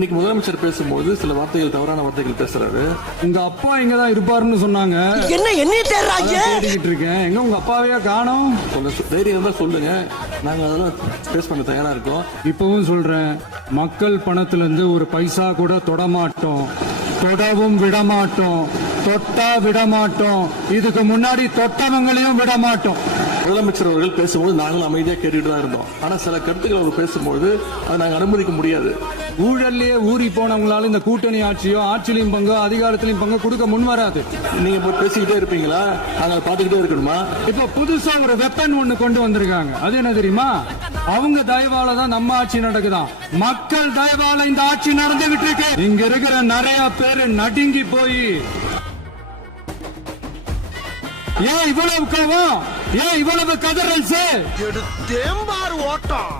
இன்னைக்கு முதலமைச்சர் பேசும்போது சில வார்த்தைகள், தவறான வார்த்தைகள் பேசுறாரு. உங்க அப்பா இங்கதான் இருப்பாருன்னு சொன்னாங்க. என்ன தேடிக்கிட்டு இருக்கேன். எங்க உங்க அப்பாவையா காணோம்? உங்க தைரியம் தான் சொல்லுங்க, நாங்க அதெல்லாம் பேஸ் பண்ண தயாரா இருக்கோம். இப்பவும் சொல்றேன், மக்கள் பணத்துல இருந்து ஒரு பைசா கூட தொடமாட்டோம், தொடவும் விடமாட்டோம், தொட்டா விடமாட்டோம், இதுக்கு முன்னாடி தொட்டவங்களையும் விடமாட்டோம். முதலமைச்சர் அவர்கள் பேசும்போது நாங்களும் அமைதியா கேட்டுட்டு தான் இருந்தோம். ஆனா சில கருத்துக்கள் அவர் பேசும்போது அதை நாங்க அனுமதிக்க முடியாது. ஊழல்லையே ஊறி போனவங்களால இந்த கூட்டணி ஆட்சியோ, ஆட்சியிலையும் பங்கு, அதிகாரத்திலையும் பங்கு கொடுக்க முன் வராது. நீங்க போய் பேசிக்கிட்டே இருப்பீங்களா? நாங்க பார்த்துக்கிட்டே இருக்கணுமா? இப்ப புதுசா ஒரு வெப்பன் ஒண்ணு கொண்டு வந்திருக்காங்க. அது என்ன தெரியுமா? அவங்க தயவால தான் நம்ம ஆட்சி நடக்குதான். மக்கள் தயவால இந்த ஆட்சி நடந்துகிட்டு இருக்கு. இங்க இருக்கிற நிறைய பேரு நடுங்கி போய், ஏன் இவ்வளவு கோவம், ஏன் இவ்வளவு கதறல்? எடுத்தேம்பார் ஓட்டம்.